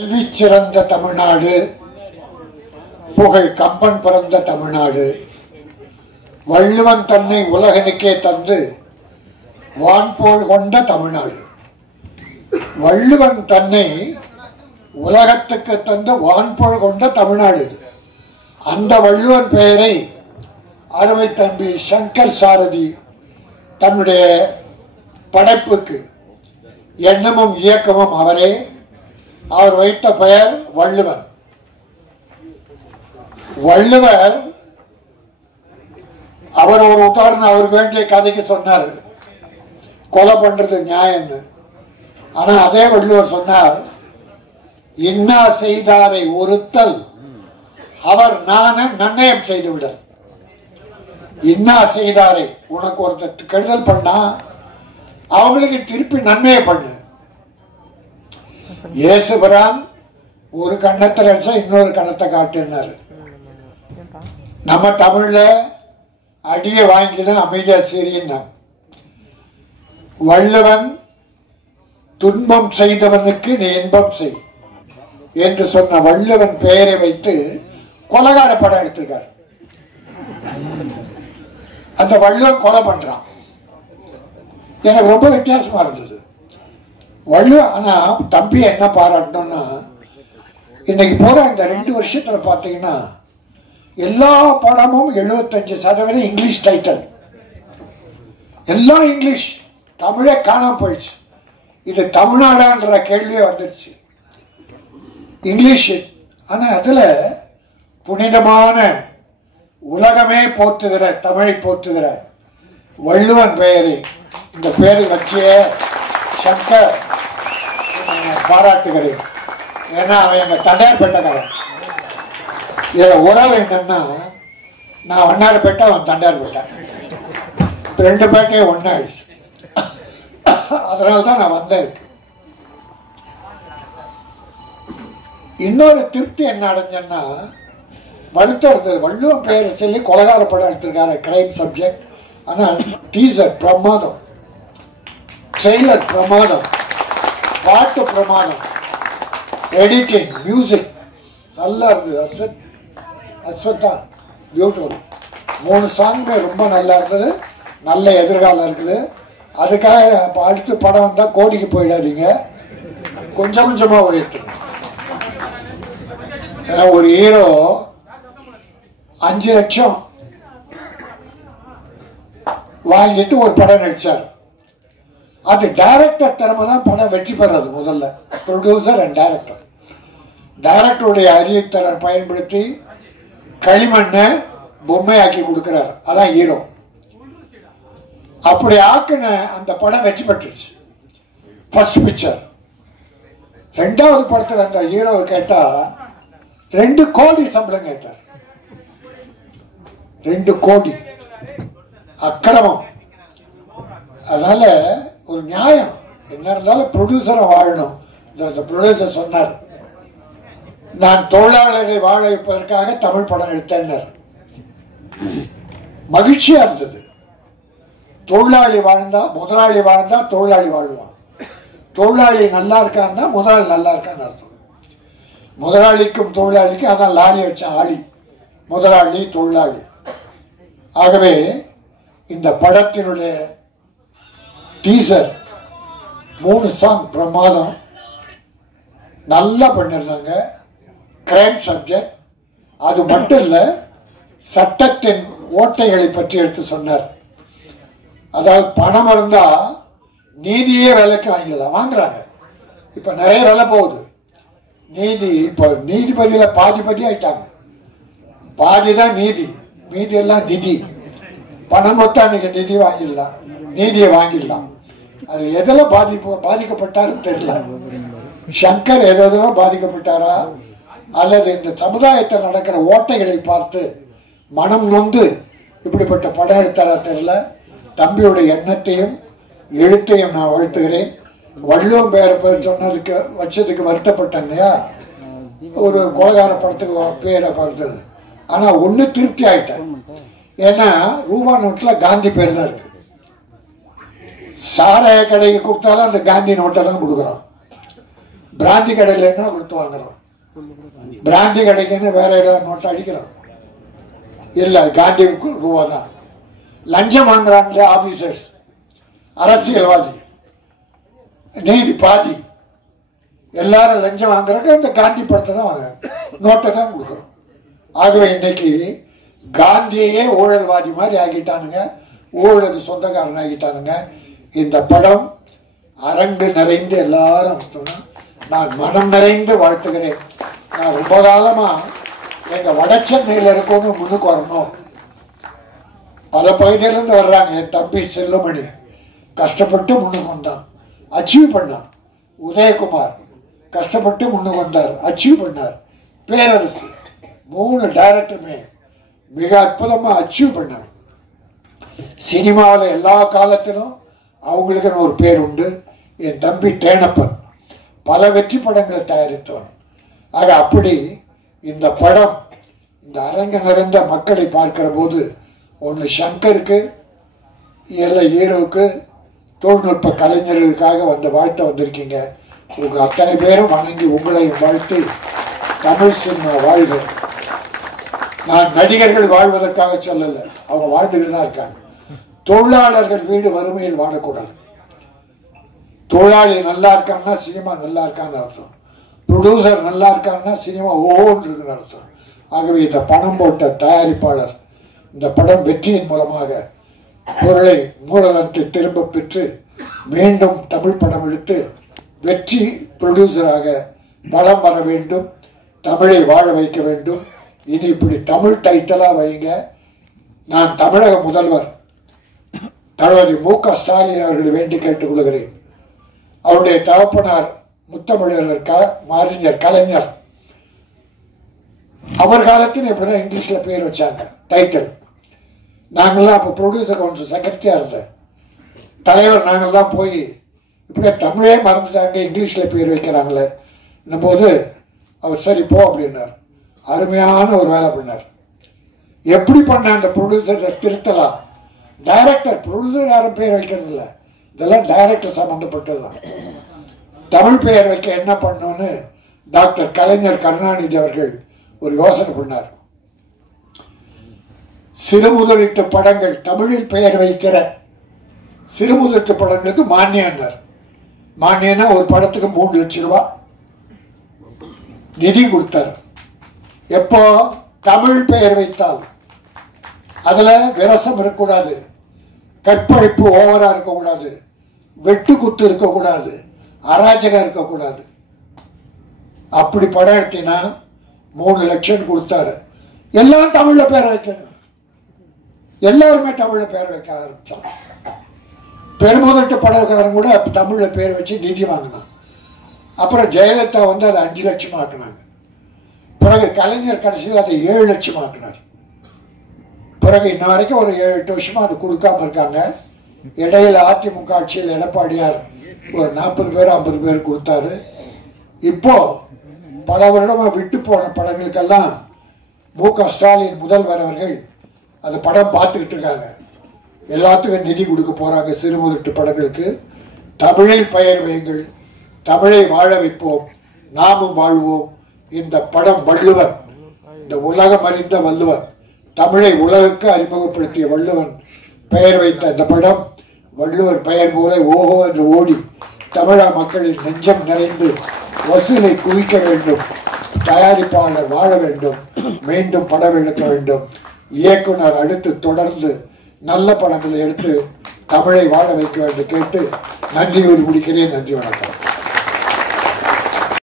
கல்வி சிறந்த தமிழ்நாடு, புகழ் கம்பன் பிறந்த தமிழ்நாடு, வள்ளுவன் தன்னை உலகனுக்கே தந்து வான்போல் கொண்ட தமிழ்நாடு. வள்ளுவன் தன்னை உலகத்துக்கு தந்து வான்போல் கொண்ட தமிழ்நாடு இது. அந்த வள்ளுவன் பெயரை அருமை தம்பி சங்கர் சாரதி தன்னுடைய படைப்புக்கு எண்ணமும் இயக்கமும் அவரே. அவர் வைத்த பெயர் வள்ளுவன். வள்ளுவர் அவர் ஒரு உதாரணம் அவருக்கு வேண்டிய கதைக்கு சொன்னார், கொலை பண்றது நியாயம்னு. ஆனா அதே வள்ளுவர் சொன்னார், இன்னா செய்தாரை ஒருத்தல் அவர் நன்னயம் செய்து விடல். இன்னா செய்தாரை, உனக்கு ஒருத்தர் கெடுதல் பண்ணா அவங்களுக்கு திருப்பி நன்மையை பண்ணு. இயேசுபிரான் ஒரு கண்ணத்தில் அடிச்சா இன்னொரு கண்ணத்தை காட்டுனாரு. நம்ம தமிழ்ல அடிய வாங்கினா அமைதியா சீரின்னா, வள்ளுவன் துன்பம் செய்தவனுக்கு நீ இன்பம் செய் என்று சொன்ன வள்ளுவன் பெயரை வைத்து கொலைகார படம் எடுத்திருக்கார். அந்த வள்ளுவன் கொலை பண்றான். எனக்கு ரொம்ப வித்தியாசமா இருந்தது வள்ளுவன். ஆனா தம்பி என்ன பாராட்டணும்னா, இன்னைக்கு போற இந்த 2 வருஷத்துல பாத்தீங்கன்னா எல்லா படமும் 75% இங்கிலீஷ் டைட்டில், எல்லாம் இங்கிலீஷ். தமிழே காணாம போயிடுச்சு. இது தமிழ்நாடான்ற கேள்வியே வந்துடுச்சு, இங்கிலீஷ். ஆனா அதுல புனிதமான உலகமே போற்றுகிற தமிழை போற்றுகிற வள்ளுவன் பெயரை இந்த பெயரை வச்சே சங்கர் பாராட்டுகிறேன். ஏன்னா அவன் எங்க தண்டையார்பேட்டைக்காரன். இதுல உறவு என்னன்னா, நான் வண்ணாரப்பேட்டை, அவன் தண்டையார்பேட்டை, 2 பேட்டையும் ஒன்னாயிடுச்சு. அதனால்தான் நான் வந்தேன். இன்னொரு திருப்தி என்ன அடைஞ்சேன்னா, வலுத்தது வள்ளுவன் பெயரை சொல்லி கொலகார படம் எடுத்திருக்காரு, கிரைம் சப்ஜெக்ட். ஆனால் டீசர் பிரமாதம், ட்ரெய்லர் பிரமாதம், பாட்டு பிரமாதம், எடிட்டிங், மியூசிக் நல்லா இருந்தது. அஸ்வத்தா பியூட்டிஃபுல். 3 சாங்குமே ரொம்ப நல்லா இருந்தது. நல்ல எதிர்காலம் இருக்குது. அதுக்காக அடுத்து படம் வந்தால் கோடிக்கு போயிடாதீங்க, கொஞ்சம் கொஞ்சமாக உயர்த்து. ஒரு ஹீரோ 5 லட்சம் வாங்கிட்டு ஒரு படம் நடிச்சார். அது டைரக்டர் திறமை தான் படம் வெற்றி பெறது. முதல்ல ப்ரொடியூசர் அண்ட் டைரக்டர். டைரக்டருடைய அறிவுத்திறனை பயன்படுத்தி களிமண்ணை பொம்மையாக்கி கொடுக்கிறார், அதான் ஹீரோ. அப்படி ஆக்கின அந்த படம் வெற்றி பெற்றுச்சு, ஃபர்ஸ்ட் பிக்சர். 2வது படத்தில் அந்த ஹீரோவை கேட்டா 2 கோடி சம்பளம் கேட்டார். 2 கோடி அக்கிரமம். அதனால ஒரு நியாயம் என்ன இருந்தாலும் ப்ரொடியூசரை வாழணும். இந்த ப்ரொடியூசர் சொன்னார், நான் தொழிலாளரை வாழ வைப்பதற்காக தமிழ் படம் எடுத்தேன். மகிழ்ச்சியா இருந்தது. தொழிலாளி வாழ்ந்தா முதலாளி வாழ்ந்தா தொழிலாளி வாழ்வான். தொழிலாளி நல்லா இருக்கான்னா முதலாளி நல்லா இருக்கான்னு அர்த்தம். முதலாளிக்கும் தொழிலாளிக்கும் அதான் லாலி வச்ச ஆளி, முதலாளி தொழிலாளி. ஆகவே இந்த படத்தினுடைய டீசர் 3 சாங் பிரமாதம், நல்லா பண்ணிருந்தாங்க. Crime subject. அது மட்டும் இல்ல, சட்டத்தின் ஓட்டைகளை பற்றி எடுத்து சொன்னார். அதாவது பணம் இருந்தா நீதியே விலைக்கு வாங்கிடலாம், வாங்குறாங்க. இப்ப நிறைய விலை போகுது நீதி. இப்ப நீதிபதியில பாதிபதி ஆயிட்டாங்க. பாதிதான் நீதி, மீதி எல்லாம் நிதி. பணம் கொடுத்தா நீங்க நிதி வாங்கிடலாம், நீதியை வாங்கிடலாம். அது எதில் பாதிக்கப்பட்டாருன்னு தெரியல. சங்கர் எதெல்லாம் பாதிக்கப்பட்டாரா, அல்லது இந்த சமுதாயத்தில் நடக்கிற ஓட்டைகளை பார்த்து மனம் நொந்து இப்படிப்பட்ட படம் எடுத்தாரா தெரியல. தம்பியுடைய எண்ணத்தையும் எழுத்தையும் நான் வாழ்த்துகிறேன். வள்ளுவன் பேர் சொன்னதுக்கு வச்சதுக்கு வருத்தப்பட்டேன் இல்லையா, ஒரு கொலைகார படத்துக்கு பேரை பார்த்தது. ஆனா ஒண்ணு திருப்தி ஆயிட்டேன். ஏன்னா ரூபா நோட்ல காந்தி பேர் தான் இருக்கு. சாராய கடைக்கு கொடுத்தாலும் அந்த காந்தி நோட்டை தான் கொடுக்குறோம். பிராந்தி கடையில் என்ன கொடுத்து வாங்குறோம், பிராந்தி கடைக்குன்னு வேற ஏதாவது நோட்டை அடிக்கிறோம் இல்லை, காந்தி ரூபா தான். லஞ்சம் வாங்குறாங்களே ஆபீசர்ஸ், அரசியல்வாதி, நீதி பாதி, எல்லாரும் லஞ்சம் வாங்குறாங்க. இந்த காந்தி படத்தை தான் வாங்க, நோட்டை தான் கொடுக்குறோம். ஆகவே இன்னைக்கு காந்தியையே ஊழல்வாதி மாதிரி ஆகிட்டானுங்க, ஊழலுக்கு சொந்தக்காரன் ஆகிட்டானுங்க. இந்த படம் அரங்கு நிறைந்து எல்லாரும் நான் மனம் நிறைந்து வாழ்த்துகிறேன். நான் ரொம்ப காலமா எங்க வட சென்னையில் இருக்கணும், முன்னுக்கு வரணும். பல பகுதியிலிருந்து வர்றாங்க. என் தம்பி செல்லுமணி கஷ்டப்பட்டு முன்னுக்கு வந்தான், அச்சீவ் பண்ணான். உதயகுமார் கஷ்டப்பட்டு முன்னுக்கு வந்தார், அச்சீவ் பண்ணார். பேரரசு, 3 டைரக்டருமே மிக அற்புதமாக அச்சீவ் பண்ணாங்க. சினிமாவில் எல்லா காலத்திலும் அவங்களுக்குன்னு ஒரு பேர் உண்டு. என் தம்பி தேனப்பன் பல வெற்றி படங்களை தயாரித்தவன். ஆக அப்படி இந்த படம் இந்த அரங்க நிறைந்த மக்களை பார்க்கிற போது ஒன்று சங்கருக்கு, இல்லை ஹீரோவுக்கு, தொழில்நுட்ப கலைஞர்களுக்காக வந்த வாழ்த்த வந்திருக்கீங்க. உங்கள் அத்தனை பேரும் வணங்கி உங்களையும் வாழ்த்து தமிழ் சினிமா வாழ்க. நான் நடிகர்கள் வாழ்வதற்காக சொல்லலை, அவங்க வாழ்ந்துக்கிட்டு தான் இருக்காங்க. தொழிலாளர்கள் வீடு வறுமையில் வாழக்கூடாது. தொழிலாளி நல்லா இருக்கான்னா சினிமா நல்லா இருக்கான்னு அர்த்தம், ப்ரொடியூசர் நல்லா இருக்கான்னா சினிமா ஓன்னு இருக்குன்னு அர்த்தம். ஆகவே இந்த பணம் போட்ட தயாரிப்பாளர் இந்த படம் வெற்றியின் மூலமாக பொருளை மூலதனத்தை திரும்ப பெற்று மீண்டும் தமிழ் படம் எடுத்து வெற்றி ப்ரொடியூசராக வளம் வர வேண்டும், தமிழை வாழ வைக்க வேண்டும். இனி இப்படி தமிழ் டைட்டலாக வைங்க. நான் தமிழக முதல்வர் தளபதி மு.க. ஸ்டாலின் அவர்களை வேண்டி கேட்டுக்கொள்கிறேன். அவருடைய தகப்பனார் முத்தமிழர் அறிஞர் கலைஞர், அவர் காலத்தில் இப்படிதான் இங்கிலீஷில் பேர் வச்சாங்க டைட்டில். நாங்கள்லாம் அப்போ ப்ரொடியூசர் கவுன்சில் செக்ரட்டரியாக இருந்தேன், தலைவர். நாங்கள்லாம் போய் இப்படியே தமிழே மறந்துட்டாங்க, இங்கிலீஷில் பேர் வைக்கிறாங்களே போது அவர் சரி போ அப்படின்னார். அருமையான ஒரு வேலை பண்ணார். எப்படி பண்ண அந்த ப்ரொடியூசரை திருத்தலாம். டைரக்டர், ப்ரொடியூசர் யாரும் பேர் வைக்கிறது இல்லை, இதெல்லாம் டைரக்டர் சம்மந்தப்பட்டது தான். தமிழ் பெயர் வைக்க என்ன பண்ணணும்னு டாக்டர் கலைஞர் கருணாநிதி அவர்கள் ஒரு யோசனை பண்ணார். சிறுமுதலீட்டு படங்கள் தமிழில் பெயர் வைக்கிற சிறுமுதலீட்டு படங்களுக்கு மானியம்னார். மானியம்னா ஒரு படத்துக்கு 3 லட்சம் ரூபாய் நிதி கொடுத்தார். எப்போ தமிழ் பெயர் வைத்தால் அதுல விரசம் இருக்கக்கூடாது, கற்பழிப்பு ஓவரா இருக்கக்கூடாது, வெட்டு குத்து இருக்கக்கூடாது, அராஜகம் இருக்கக்கூடாது. அப்படி படம் எடுத்தினா 3 லட்சம் கொடுத்தாரு. எல்லாம் தமிழ்ல பேர் வைக்கணும், எல்லாருமே தமிழ்ல பேர் வைக்க ஆரம்பிச்சாங்க. பெருமுதட்டு படக்காரன் கூட தமிழ்ல பேர் வச்சு நிதி வாங்கினான். அப்புறம் ஜெயலலிதா வந்து அதை 5 லட்சம் ஆக்கினாங்க. பிறகு கலைஞர் கடைசியில் அதை 7 லட்சம் ஆக்கினார். பிறகு இன்ன வரைக்கும் ஒரு 7-8 வருஷமா அது கொடுக்காம இருக்காங்க. இடையில அதிமுக ஆட்சியில் எடப்பாடியார் ஒரு 40 பேர் 50 பேர் கொடுத்தாரு. இப்போ பல வருடமா விட்டு போன படங்களுக்கெல்லாம் மு.க. ஸ்டாலின் முதல்வர் அவர்கள் அந்த படம் பார்த்துக்கிட்டு இருக்காங்க. எல்லாத்துக்கும் நிதி கொடுக்க போறாங்க. சிறுமுதட்டு படங்களுக்கு தமிழில் பெயர் வையுங்கள், தமிழை வாழ வைப்போம், நாமும் வாழ்வோம். இந்த படம் வள்ளுவன், இந்த உலகம் அறிந்த வள்ளுவன், தமிழை உலகுக்கு அறிமுகப்படுத்திய வள்ளுவன் பெயர் வைத்த இந்த படம் வள்ளுவர் பெயர் போல ஓஹோ என்று ஓடி தமிழக மக்களின் நெஞ்சம் நிறைந்து வசூலை குவிக்க வேண்டும். தயாரிப்பாளர் வாழ வேண்டும், மீண்டும் படம் எடுக்க வேண்டும். இயக்குனர் அடுத்து தொடர்ந்து நல்ல படங்களை எடுத்து தமிழை வாழ வைக்க வேண்டும் கேட்டு நன்றியோடு முடிக்கிறேன். நன்றி, வணக்கம்.